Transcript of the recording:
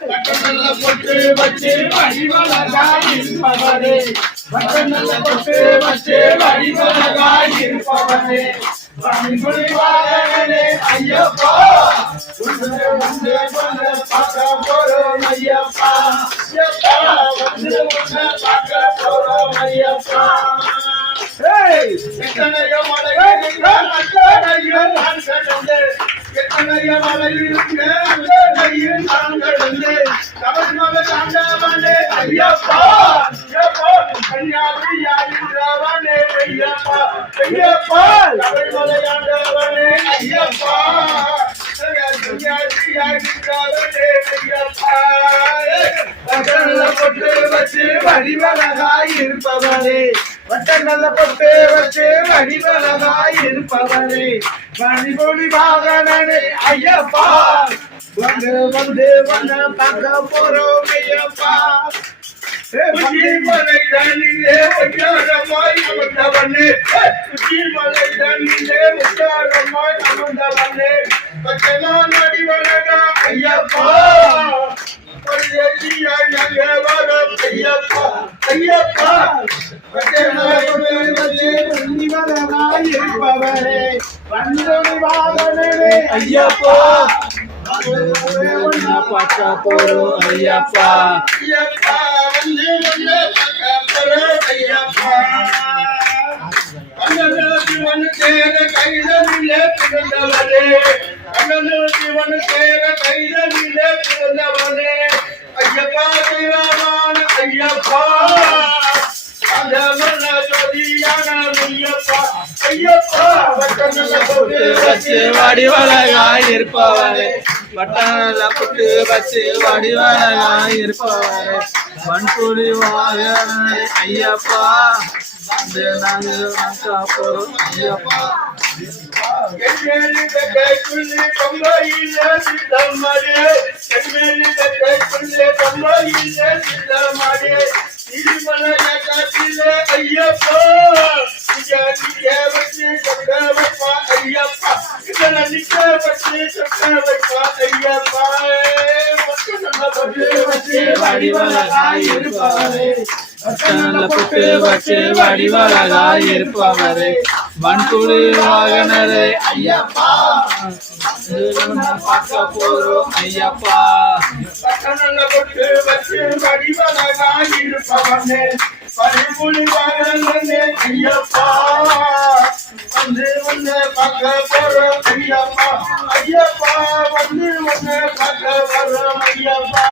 பட்டநல்ல பொட்டு வச்சு வடிவழகாய் இருப்பவரே, பட்டநல்ல பொட்டு வச்சு வடிவழகாய் இருப்பவரே, வன்முறை வாகனே ஐயப்பா, வந்து வந்து வந்து பார்க்க போறோம் ஐயப்பா, வந்து வந்து பார்க்க போறோம் ஐயப்பா. எத்தனையோ மலையில் நான் கடந்து, எத்தனையோ மலையில் நான் கடந்து, சபரிமலை தாண்டவனே ஐயப்பா, கன்னியாகுமரியாகின்றவனே ஐயப்பா, ஐயப்பா சபரிமலை தாண்டவனே ஐயப்பா, கன்னியாகுமரியாகின்றவனே ஐயப்பா. பட்டநல்ல பொட்டு வச்சு வடிவழகாய் இருப்பவரே, பட்டநல்ல பொட்டு வச்சு வடிவழகாய் இருப்பவரே, மணிமொழி வாகனனே ஐயப்பா, வந்து வந்து வந்து பார்க்க போறோம் ஐயப்பா. மலை தண்ணிலே முத்தாரமாய் அமர்ந்தவனே, மலை தண்ணிலே முத்தாரமாய் அமர்ந்தவனே, பட்டநாள் வடிவழகா ஐயப்பா, ஐயப்பா ஐயப்பா. இருப்பவரே வன்முறை வாகனனே ஐயப்பா, பார்க்க போறோம் ஐயப்பா, ஐயப்பா வந்து வந்து பார்க்க போறோம் ஐயப்பா. அண்ணனுக்கு வந்து சேர கைதனிலே பிறந்தவரே, அண்ணனுக்கு வந்து சேர கைதனிலே பிறந்தவரே ஐயப்பா, தெய்வமான ஐயப்பா, வடிவழகாய் இருப்பவரே, பட்டநல்ல பொட்டு வச்சு வடிவழகாய் இருப்பவரே, வன்புலி வாகனனே ஐயப்பா, வந்து நாங்கள் போறோம் ஐயப்பா. ஐயப்பா ஐயப்பா, இதெல்லாம் நிக்க வச்சு சொக்க வைப்பா ஐயப்பா. வடிவழகாய் இருப்பவரே, பட்டநல்ல பொட்டு வச்சு வடிவழகாய் இருப்பவரே, வன்புலி வாகனனே ஐயப்பா, பார்க்க போறோம் ஐயப்பா. பட்டநல்ல பொட்டு வச்சு வடிவழகாய் இருப்பவனே, வன்முறை வாகனனே ஐயப்பா, வந்து வந்து பார்க்க போறோம் ஐயப்பா, ஐயப்பா வந்து வந்து பார்க்க போறோம் ஐயப்பா.